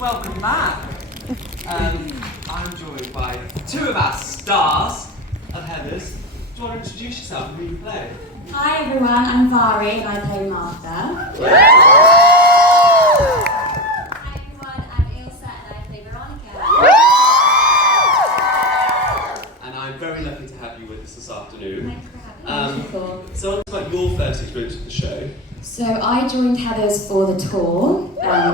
Welcome back. I'm joined by two of our stars of Heathers. Do you want to introduce yourself and who you play? Hi everyone, I'm mhairi and I play Martha. Hi everyone, I'm ailsa and I play Veronica. And I'm very lucky to have you with us this afternoon. Thanks for having me. So I'll talk about your first experience with the show. So I joined Heathers for the tour, which was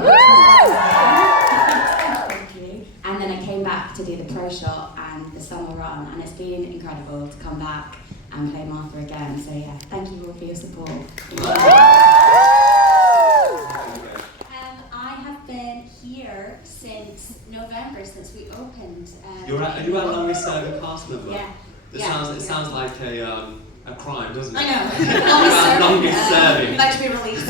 thank you. And then I came back to do the pro shot and the summer run, and it's been incredible to come back and play Martha again. So yeah, thank you all for your support. I have been here since November, since we opened. Are you our longest serving cast member? Yeah. It sounds like a crime, doesn't it? I know. Longest serving. Like to be released.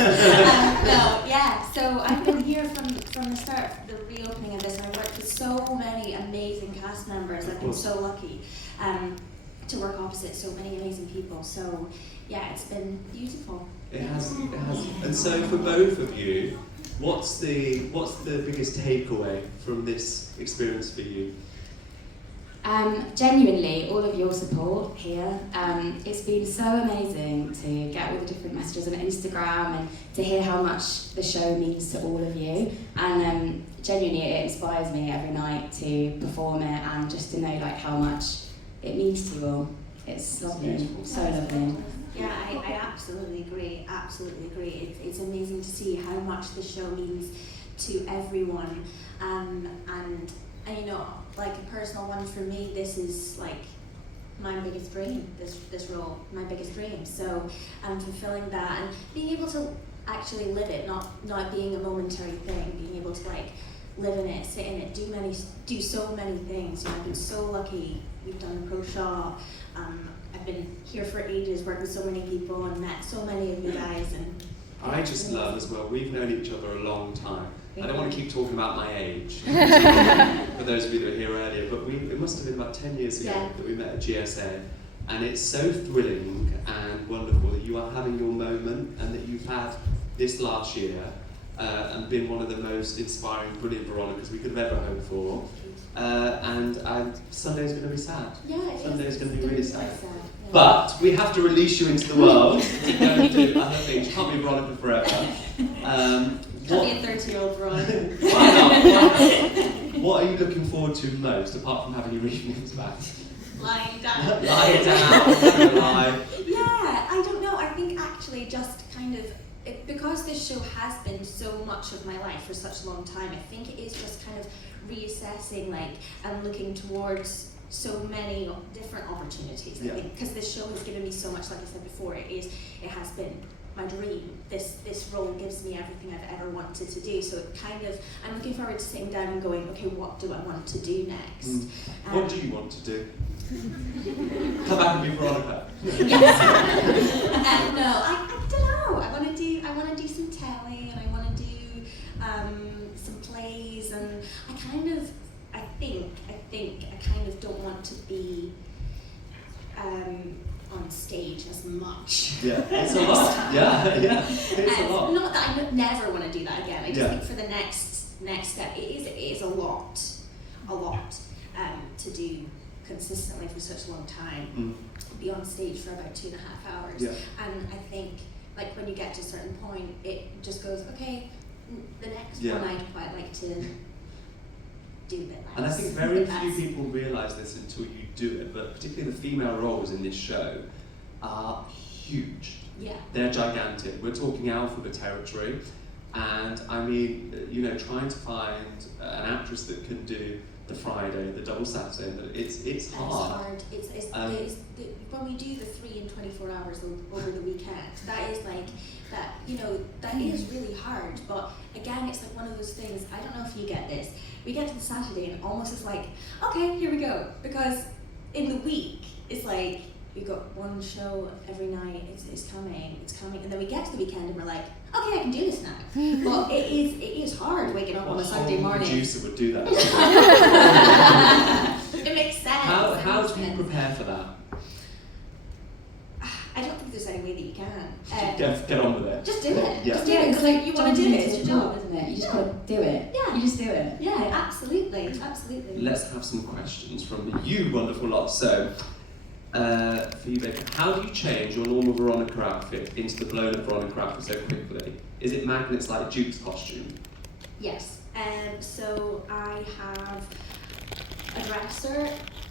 So I've been here from the start, the reopening of this, and I've worked with so many amazing cast members. I've been so lucky to work opposite so many amazing people. So yeah, it's been beautiful. It has. And so for both of you, what's the biggest takeaway from this experience for you? Genuinely, all of your support here. It's been so amazing to get all the different messages on Instagram and to hear how much the show means to all of you. And genuinely, it inspires me every night to perform it and just to know like how much it means to you all. It's lovely, so lovely. Yeah, I absolutely agree. Absolutely agree. It's amazing to see how much the show means to everyone. And you know, like a personal one for me, this is like my biggest dream. This role, my biggest dream. So fulfilling that and being able to actually live it, not being a momentary thing. Being able to like live in it, sit in it, do so many things. You know, I've been so lucky. We've done the pro shop. I've been here for ages, worked with so many people, and met so many of you guys. And I just love as well, we've known each other a long time. I don't want to keep talking about my age, for those of you that were here earlier, but it must have been about 10 years ago that we met at GSA, and it's so thrilling and wonderful that you are having your moment and that you've had this last year and been one of the most inspiring, brilliant Veronicas we could have ever hoped for. And Sunday's going to be sad. Yeah, Sunday's going to be really sad. Yeah. But we have to release you into the world to go and do other things. You can't be Veronica forever. Can't be a 30-year-old Veronica. Why not? What are you looking forward to most, apart from having your evenings back? Lying down. Lying down, lie. Yeah, I don't know. I think actually just kind of, because this show has been so much of my life for such a long time, I think it is just kind of reassessing and looking towards so many different opportunities. I think because this show has given me so much, like I said before, it has been my dream. This role gives me everything I've ever wanted to do. So it kind of, I'm looking forward to sitting down and going, okay, what do I want to do next? What do you want to do? Come back and be Veronica. Yes. No, I don't know. I want to do some telly, and I want to do some plays, and I think I kind of don't want to be on stage as much. Yeah, it's a lot. Yeah, it's a lot. Not that I never want to do that again. I just think for the next step, it is a lot to do consistently for such a long time. Be on stage for about 2.5 hours, and I think like when you get to a certain point, it just goes, okay, the next one I'd quite like to do a bit less. And I think very few people realise this until you do it, but particularly the female roles in this show are huge. Yeah. They're gigantic. We're talking alphabet territory, and I mean, you know, trying to find an actress that can do the Friday, the double Saturday, it's hard. It's hard. It's when we do the 3 and 24 hours over the weekend, that is that is really hard. But again, it's like one of those things. I don't know if you get this. We get to the Saturday and almost it's like, okay, here we go. Because in the week, it's like we've got one show every night. It's coming, and then we get to the weekend and we're like, okay, I can do this now. But it is hard waking up on a Sunday morning. Producer would do that. It makes sense. How do you prepare for that? I don't think there's any way that you can. Get on with it. Just do it. Yeah. Just do it, because you want to do it. It's your job, isn't it? it? You just gotta do it. Yeah. You just do it. Yeah, absolutely, absolutely. Let's have some questions from you wonderful lot. So, for you, baby, how do you change your normal Veronica outfit into the blown up Veronica outfit so quickly? Is it magnets like Duke's costume? Yes. So I have a dresser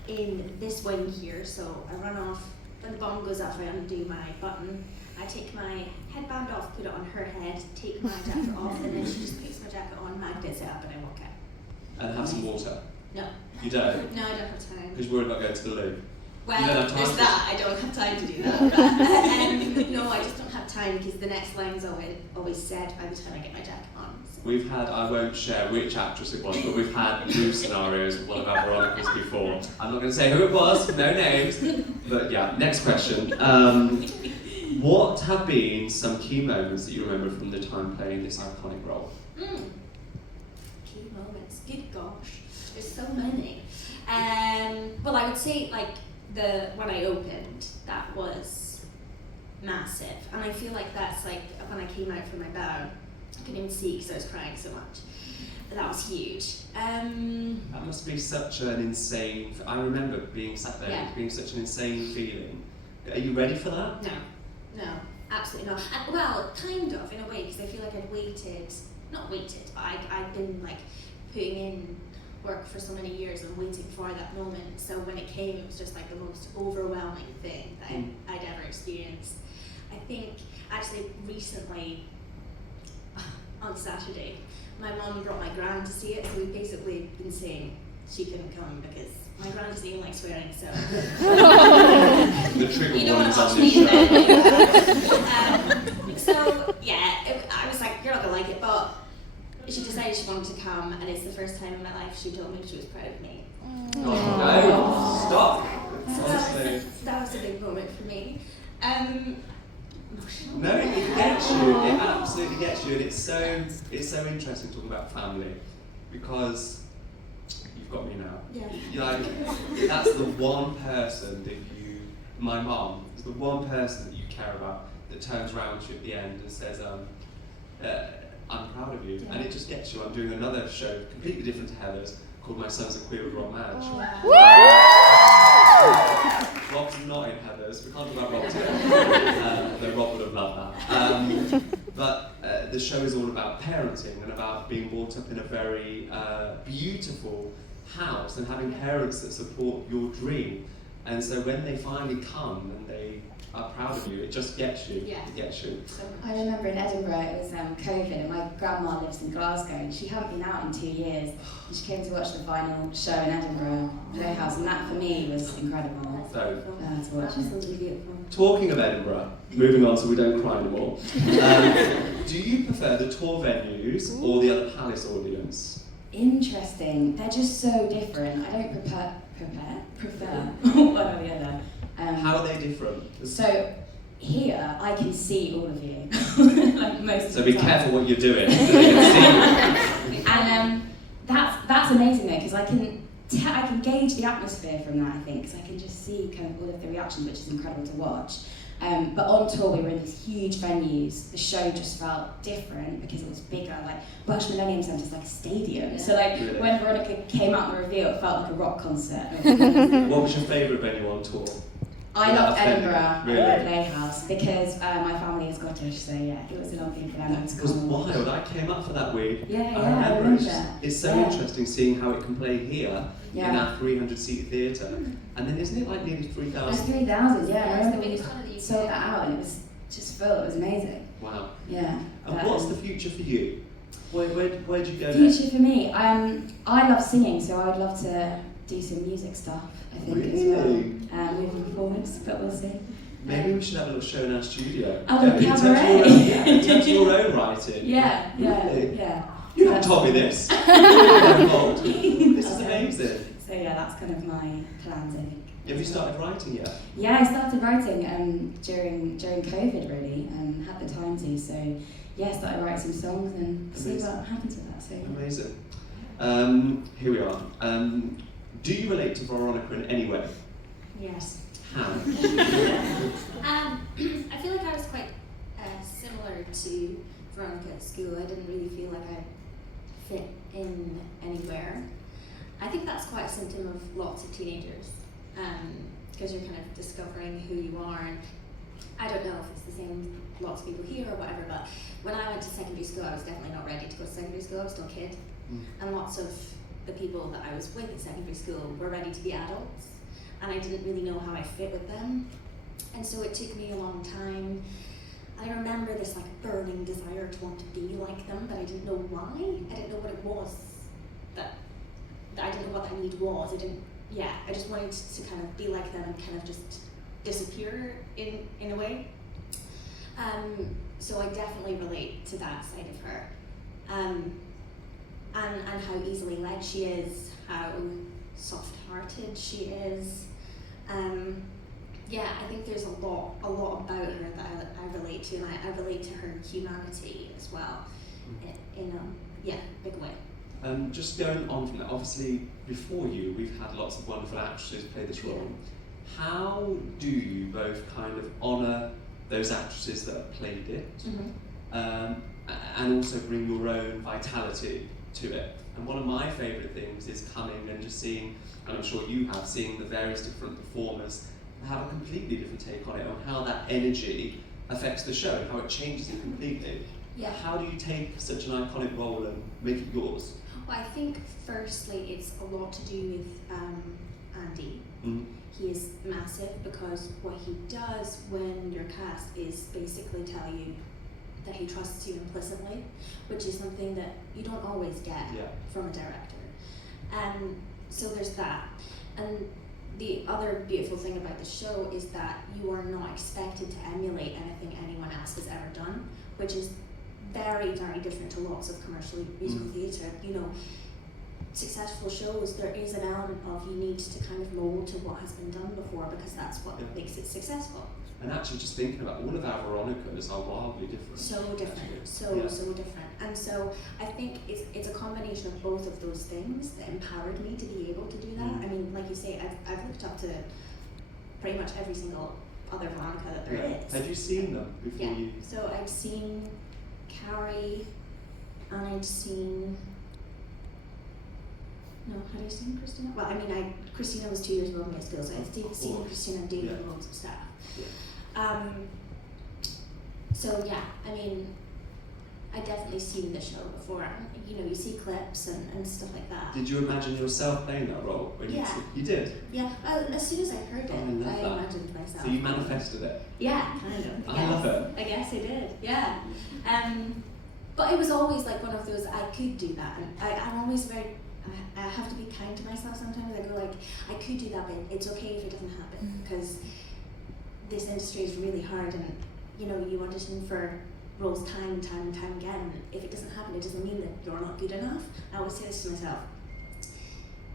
in this wing here. So I run off when the bomb goes off. I undo my button. I take my headband off, put it on her head, take my jacket off, and then she just puts my jacket on, magnets it up, and I walk out. And have some water? No. You don't? No, I don't have time. Because you're worried about going to the loo? Well, You don't have time there's to- that. I don't have time to do that. But, no, I just don't have time because the next line's always said by the time I get my jacket on. So. We've had, I won't share which actress it was, but we've had new scenarios with one of our Veronicas before. I'm not going to say who it was, no names. But yeah, next question. What have been some key moments that you remember from the time playing this iconic role? Key moments. Good gosh, there's so many. Well, I would say like when I opened, that was massive, and I feel like that's like when I came out from my bow, I couldn't even see because I was crying so much. But that was huge. That must be such an insane. I remember being sat there, Yeah. being such an insane feeling. Are you ready for that? No, absolutely not. And, well, kind of in a way because I feel like not waited, but I'd been like putting in work for so many years and waiting for that moment. So when it came, it was just like the most overwhelming thing that I'd ever experienced. I think actually recently, on Saturday, my mum brought my gran to see it, so we've basically been saying she couldn't come because my gran doesn't even like swearing, so The trigger you don't want warnings to watch on me this show. So yeah, I was like, you're not gonna like it, but she decided she wanted to come, and it's the first time in my life she told me she was proud of me. Oh, no, stop. So Honestly. that was a big moment for me. No, it gets you. It absolutely gets you, and it's so interesting talking about family because you've got me now. Yeah. You're like, that's the one person that my mom is the one person that you care about that turns around to you at the end and says, I'm proud of you, and it just gets you. I'm doing another show completely different to Heather's called My Son's a Queer with Rob Madge. Rob's not in Heather's, we can't talk about Rob today, though Rob would have loved that. But the show is all about parenting and about being brought up in a very beautiful house and having parents that support your dream. And so when they finally come and they are proud of you, it just gets you. Yeah. It gets you. I remember in Edinburgh, it was COVID, and my grandma lives in Glasgow, and she hadn't been out in 2 years. And she came to watch the final show in Edinburgh Playhouse, and that for me was incredible. So, To watch it. Absolutely beautiful. talking of Edinburgh, moving on so we don't cry anymore, do you prefer the tour venues or the other Palace audience? Interesting. They're just so different. I don't prefer one or the other. How are they different? So here I can see all of you, like most. So of be the time. careful what you're doing. They can see. And that's amazing though, because I can gauge the atmosphere from that. I think because I can just see kind of all of the reactions, which is incredible to watch. But on tour we were in these huge venues. The show just felt different because it was bigger. Like Welsh Millennium Centre is like a stadium. Yeah. So like Really? when Veronica came out in the reveal, it felt like a rock concert. What was your favourite venue on tour? I Yeah, loved offended. Edinburgh Really? Playhouse because my family is Scottish, so yeah, it was lovely for them to It was come. wild. I came up for that week. Yeah, I I remember. remember. It's so Yeah. interesting seeing how it can play here in Yeah. our 300-seat theatre. And then isn't it like nearly It was 3,000? 3,000, yeah. I It's the remember biggest we one of the UK. sold that out and it was just full, it was amazing. Wow. Yeah. And what's the future for you? Where do you go next? future for me? I love singing, so I would love to do some music stuff, I think, as Really? well. Moving forwards, but we'll see. Maybe we should have a little show in our studio. Oh, in terms of your cabaret. own- yeah, in terms of your own writing. Yeah, Really? yeah. You haven't told me this. You're involved. This is amazing. So yeah, that's kind of my plans, I think. Have you started writing yet? Yeah, I started writing during COVID really, had the time to. So yeah, started writing some songs and see Amazing. what happens with that. So Amazing. Here we are. Do you relate to Veronica in any way? Yes. How? I feel like I was quite similar to Veronica at school. I didn't really feel like I fit in anywhere. I think that's quite a symptom of lots of teenagers, because you're kind of discovering who you are. And I don't know if it's the same with lots of people here or whatever, but when I went to secondary school, I was definitely not ready to go to secondary school. I was still a kid. And lots of the people that I was with at secondary school were ready to be adults, and I didn't really know how I fit with them. And so it took me a long time. I remember this like burning desire to want to be like them, but I didn't know why. I didn't know what it was that I didn't know what that need was. I just wanted to kind of be like them and kind of just disappear in a way. So I definitely relate to that side of her. And how easily led she is, how soft-hearted she is. I think there's a lot about her that I relate to, and I relate to her humanity as well, in a big way. Just going on from that, obviously before you, we've had lots of wonderful actresses play this role. How do you both kind of honour those actresses that have played it, and also bring your own vitality to it? And one of my favourite things is coming and just seeing, and I'm sure you have, seeing the various different performers have a completely different take on it, and how that energy affects the show, how it changes it completely. Yeah. How do you take such an iconic role and make it yours? Well, I think firstly it's a lot to do with Andy. He is massive, because what he does when you're cast is basically tell you that he trusts you implicitly, which is something that you don't always get from a director. So there's that. And the other beautiful thing about the show is that you are not expected to emulate anything anyone else has ever done, which is very, very different to lots of commercial musical theatre. You know, successful shows, there is an element of you need to kind of mould to what has been done before, because that's what makes it successful. And actually, just thinking about all of our Veronicas are wildly different. So different, so different. And so I think it's a combination of both of those things that empowered me to be able to do that. I mean, like you say, I've looked up to pretty much every single other Veronica that there is. Had you seen them before you? So I'd seen Carrie, and I'd seen... No, had I seen Christina? Well, I mean, Christina was 2 years ago in my school, so I'd seen Christina and David and loads of stuff. I mean, I'd definitely seen the show before. You know, you see clips and stuff like that. Did you imagine yourself playing that role? When you did? Yeah, as soon as I heard it, I imagined myself. So you manifested it? Yeah, kind of. I love it. I guess I did, yeah. But it was always like one of those, I could do that. And I'm always very... I have to be kind to myself sometimes. I go like, I could do that, but it's okay if it doesn't happen, because this industry is really hard, and you know, you audition for roles time and time and time again, and if it doesn't happen, it doesn't mean that you're not good enough. I always say this to myself,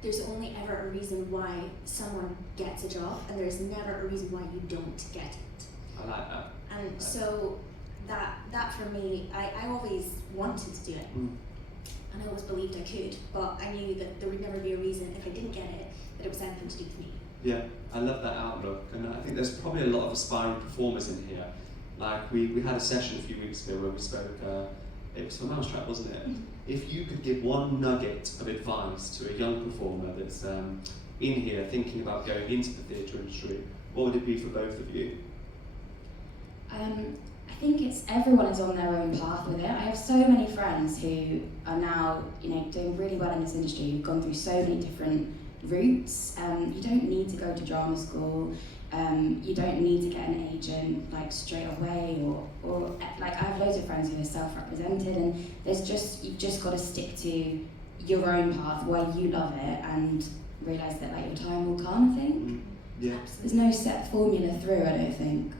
there's only ever a reason why someone gets a job, and there's never a reason why you don't get it. I like that. And so that for me, I always wanted to do it. And I always believed I could, but I knew that there would never be a reason if I didn't get it that it was anything to do with me. Yeah, I love that outlook, and I think there's probably a lot of aspiring performers in here. Like we had a session a few weeks ago where we spoke, it was for Mousetrap, wasn't it? If you could give one nugget of advice to a young performer that's in here thinking about going into the theatre industry, what would it be for both of you? I think it's everyone is on their own path with it. I have so many friends who are now, doing really well in this industry, who've gone through so many different routes. You don't need to go to drama school. You don't need to get an agent like straight away, or like I have loads of friends who are self-represented, and you've just got to stick to your own path where you love it and realise that like your time will come. I think. Yeah. There's no set formula through. I don't think.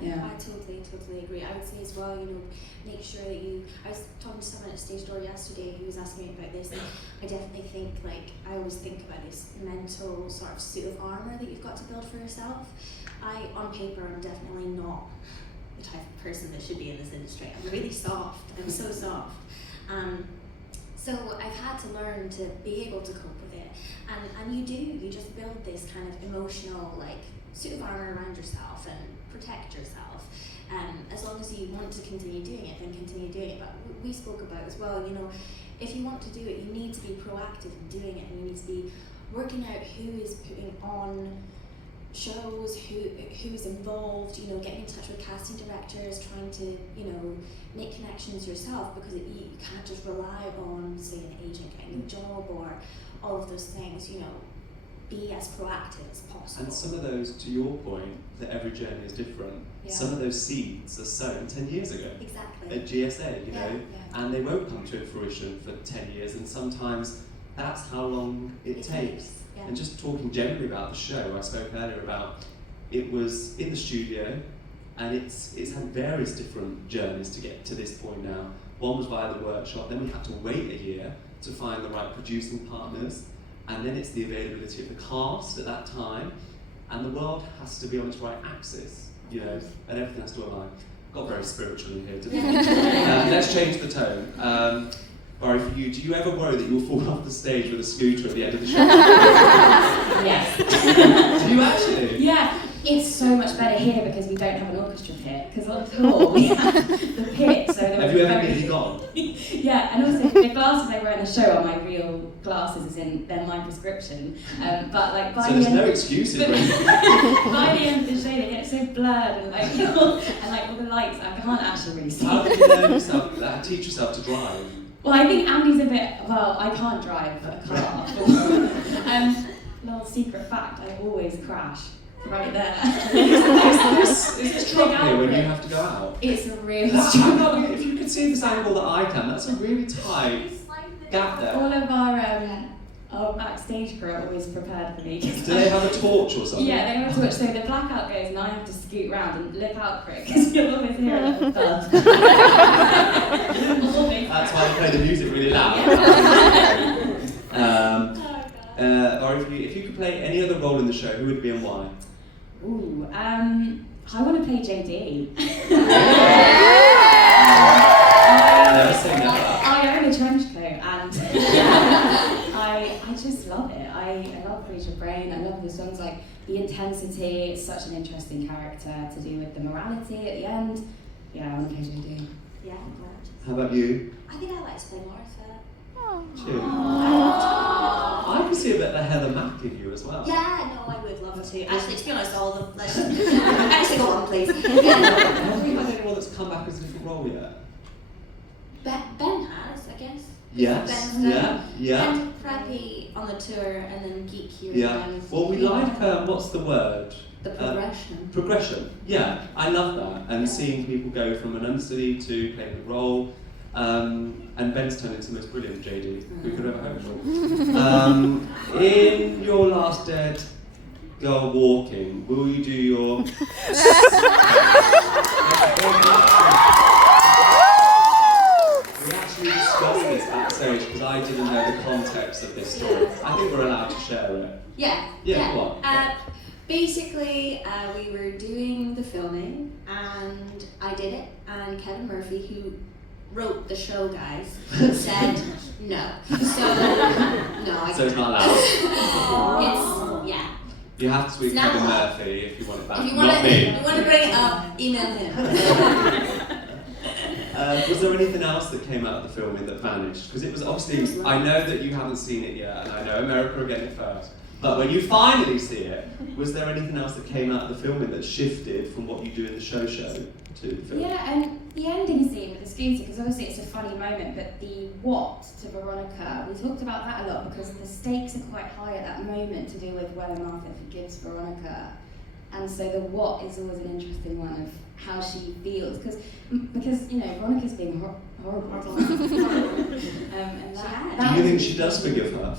Yeah, I totally agree. I would say as well, make sure that I was talking to someone at Stage Door yesterday who was asking me about this, and I definitely think, I always think about this mental sort of suit of armour that you've got to build for yourself. On paper, I'm definitely not the type of person that should be in this industry. I'm really soft. I'm so soft. So I've had to learn to be able to cope with it. And you just build this kind of emotional, suit of armour around yourself and protect yourself. As long as you want to continue doing it, then continue doing it. But we spoke about as well, if you want to do it, you need to be proactive in doing it, and you need to be working out who is putting on shows, who's involved, you know, getting in touch with casting directors, trying to, you know, make connections yourself, because you can't just rely on, say, an agent getting a job or all of those things, you know. Be as proactive as possible. And some of those, to your point, that every journey is different, some of those seeds are sown 10 years ago. Exactly. At GSA, you know, Yeah. and they won't come to fruition for 10 years, and sometimes that's how long it takes. Yeah. And just talking generally about the show, I spoke earlier about, it was in the studio, and it's had various different journeys to get to this point now. One was via the workshop, then we had to wait a year to find the right producing partners, and then it's the availability of the cast at that time, and the world has to be on its right axis, you know, and everything has to align. Got very spiritual in here, didn't we? Let's change the tone. Barry, for you, do you ever worry that you'll fall off the stage with a scooter at the end of the show? Yes. Do you actually? Yeah, it's so much better here because we don't have an orchestra pit. Because on tour we have the pit, so Have you ever nearly gone? Yeah, and also the glasses I wear in the show are my real glasses, as in they're my prescription. But like by So the there's end, no excuses, but really. by the end of the show they get so blurred and like all the lights, I can't actually really see. How did you learn yourself, teach yourself to drive? Well, I think Andy's a bit, I can't drive a car. Little secret fact, I always crash right there. Is this trouble here when you have to go out? It's a real That's struggle. if you could see this angle that I can, that's a really tight gap there. All of our backstage crew are always prepared for me. Do they have a torch or something? Yeah, they have a torch, so the blackout goes and I have to scoot round and look out for it because you'll always hear a little thud. That's why they play the music really loud. Or if you could play any other role in the show, who would it be and why? Ooh, I want to play JD. Never say never. I own a trench coat and I just love it. I love Creature Brain. I love the songs, like the intensity. It's such an interesting character to do with the morality at the end. Yeah, I want to play JD. Yeah, I'm glad. How about you? I think I like to play Martha. Cheers. I can see a bit of the Heather Mack in you as well. Yeah, no, I would love to. Actually, to be honest, all the actually go on, please. Have we had anyone that's come back as a different role yet? Ben has, I guess. Yes. Ben's done. Yeah. And Preppy on the tour, and then Geek here. Yeah. And Well, we like what's the word? the progression. Progression. Yeah, I love that, and seeing people go from an understudy to playing the role. And Ben's turned into the most brilliant JD we could ever hope for. In your Last Dead Girl Walking, will you do your... We actually discussed this backstage because I didn't know the context of this story. I think we're allowed to share it. Yeah. Yeah, what? Basically, we were doing the filming, and I did it, and Kevin Murphy, who wrote the show, guys, said no. So, no, I So it's not allowed. It's, yeah. You have to tweet It's not Kevin allowed. Murphy if you want it back. If you Not me. want to bring it up, email him. Was there anything else that came out of the filming that vanished? Because it was obviously, I know that you haven't seen it yet, and I know America are getting it first. But when you finally see it, was there anything else that came out of the filming that shifted from what you do in the show to the film? Yeah, and the ending scene with the scooter, because obviously it's a funny moment, but the what to Veronica, we talked about that a lot because the stakes are quite high at that moment to do with whether Martha forgives Veronica. And so the what is always an interesting one of how she feels, because you know, Veronica's being horrible. And that Do you think she does forgive her?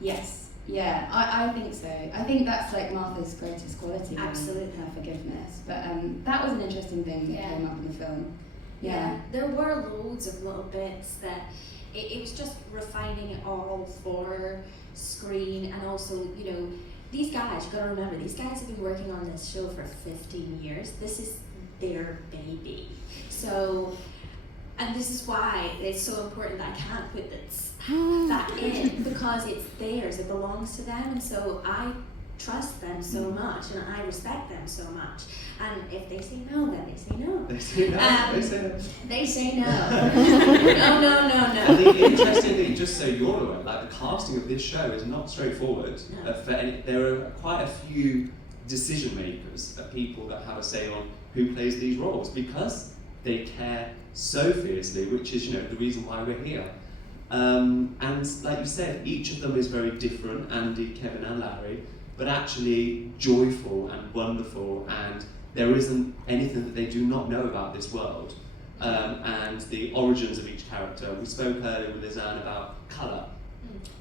Yes. Yeah, I think so. I think that's like Martha's greatest quality, Absolutely. her forgiveness. But that was an interesting thing that came up in the film. Yeah. There were loads of little bits that it was just refining it all for screen, and also, you know, these guys, you gotta remember, these guys have been working on this show for 15 years. This is their baby. So, and this is why it's so important that I can't put that in, because it's theirs, it belongs to them. And so I trust them so much, and I respect them so much. And if they say no, then they say no. They say no. They say no. They say no. No. And the interesting thing, just so you're aware, like the casting of this show is not straightforward. No. There are quite a few decision makers, people that have a say on who plays these roles, because they care so fiercely, which is, the reason why we're here. And like you said, each of them is very different, Andy, Kevin and Larry, but actually joyful and wonderful, and there isn't anything that they do not know about this world. And the origins of each character. We spoke earlier with Lizanne about colour,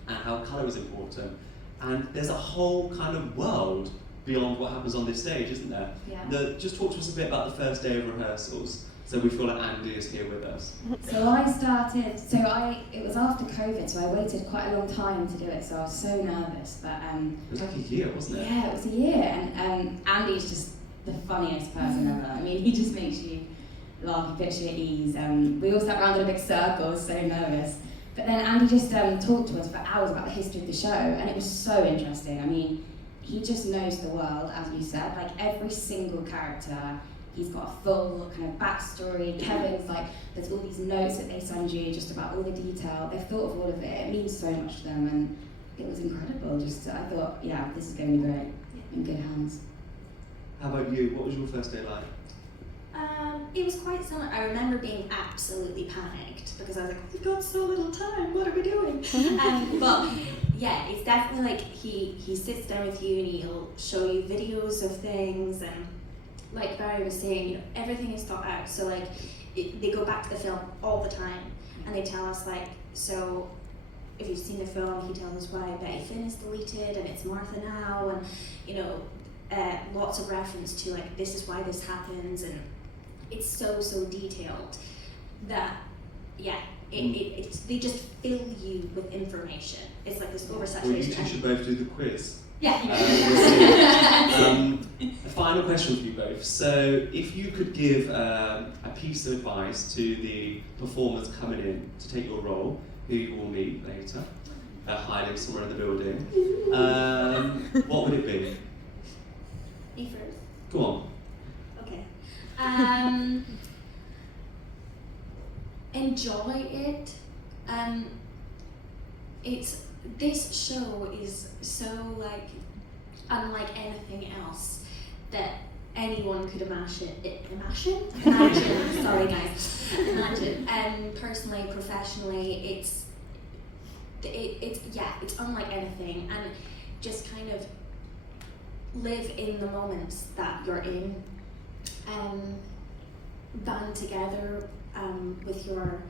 and how colour is important. And there's a whole kind of world beyond what happens on this stage, isn't there? Yeah. Just talk to us a bit about the first day of rehearsals, so we feel like Andy is here with us. So it was after COVID, so I waited quite a long time to do it, so I was so nervous. But it was like a year, wasn't it? Yeah, it was a year, and Andy's just the funniest person ever. I mean, he just makes you laugh, he puts you at ease. We all sat around in a big circle, so nervous. But then Andy just talked to us for hours about the history of the show, and it was so interesting. I mean, he just knows the world, as you said. Like, every single character, he's got a full kind of backstory. Kevin's like, there's all these notes that they send you just about all the detail. They've thought of all of it. It means so much to them, and it was incredible. I thought, yeah, this is going to be great. In good hands. How about you? What was your first day like? It was quite similar. I remember being absolutely panicked because I was like, we've got so little time, what are we doing? But yeah, it's definitely like he sits down with you and he'll show you videos of things, and like Barry was saying, everything is thought out. So like they go back to the film all the time and they tell us like, so if you've seen the film, he tells us why Betty Finn is deleted and it's Martha now, and lots of reference to like, this is why this happens, and it's so detailed that they just fill you with information. It's like this oversaturation. Well, you two should both do the quiz. Yeah. We'll see. A final question for you both. So, if you could give a piece of advice to the performers coming in to take your role, who you will meet later, hiding somewhere in the building, what would it be? Me first. Go on. Okay. Enjoy it. This show is so like unlike anything else that anyone could imagine. Sorry guys. Imagine. Personally, professionally, it's unlike anything, and just kind of live in the moments that you're in, band together with your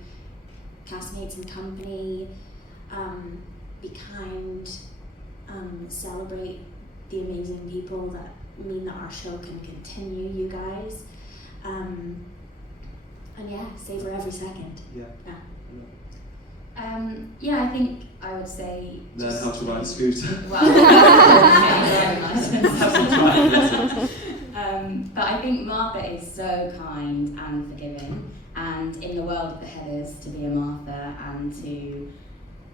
castmates and company, be kind, celebrate the amazing people that mean that our show can continue, you guys, and yeah, savor every second. I think I would say Learn how to ride a scooter. Well, Have some driving lessons. but I think Martha is so kind and forgiving, and in the world of the Heathers, to be a Martha and to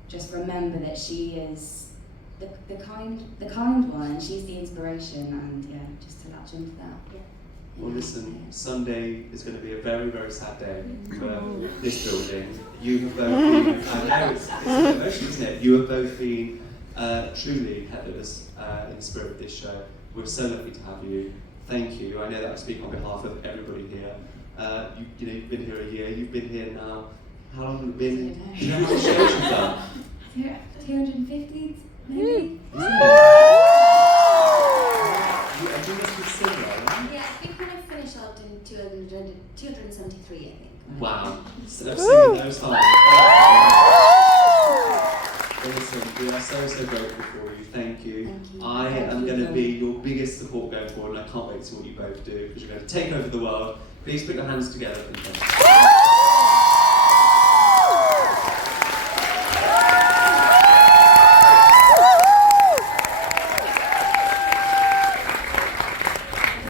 just remember that she is the kind one, and she's the inspiration, and just to latch into that. Well, listen, Sunday is going to be a very, very sad day for this building. You have both been, I know it's emotional, isn't it? You have both been truly Heathers in the spirit of this show. We're so lucky to have you. Thank you. I know that I speak on behalf of everybody here. You've been here a year. You've been here now. How long have you been? Do you know how many shows you've done? 250, maybe. You must be similar, right? Yeah, I think when I finished out in 273, I think. Wow. So I've seen those high. Listen, we are so grateful for you. Thank you. Thank you. I am going to be your biggest support going forward, and I can't wait to see what you both do, because you're going to take over the world. Please put your hands together.